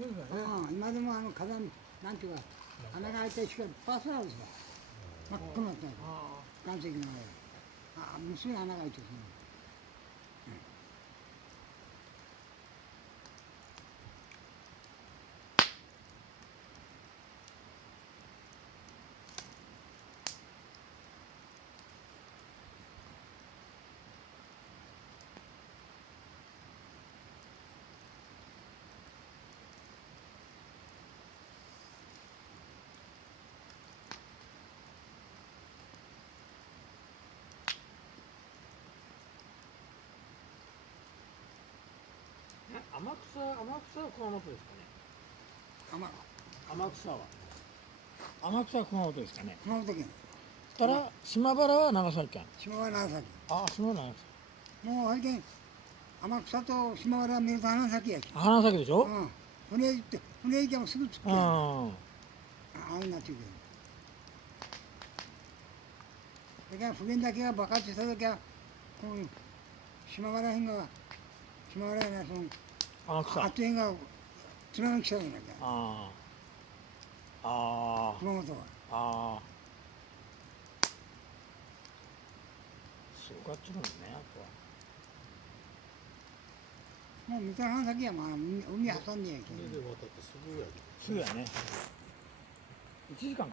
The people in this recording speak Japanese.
るんだね。今でも火山なんていうか穴が開いてしかパスハウスが真っ赤になったんですよ。岩石の中で。無数に穴が開いてる。天草は熊本ですかね。天草は熊本ですかね。熊本県。たら島原は長崎県。島原長崎。島原長崎。もうあれで天草と島原見ると花咲やし。花咲でしょ。船行けばすぐ着くやん。ああいうなってるけど。だから普賢岳が爆発した時はこう島原辺が島原やなその天草。あっち辺が津波来たんやなきゃ。熊本は。すごかったもんね、あとは。もう三田花咲やまあ海挟んでやけん。船で渡ってすぐやで。すぐやね。1時間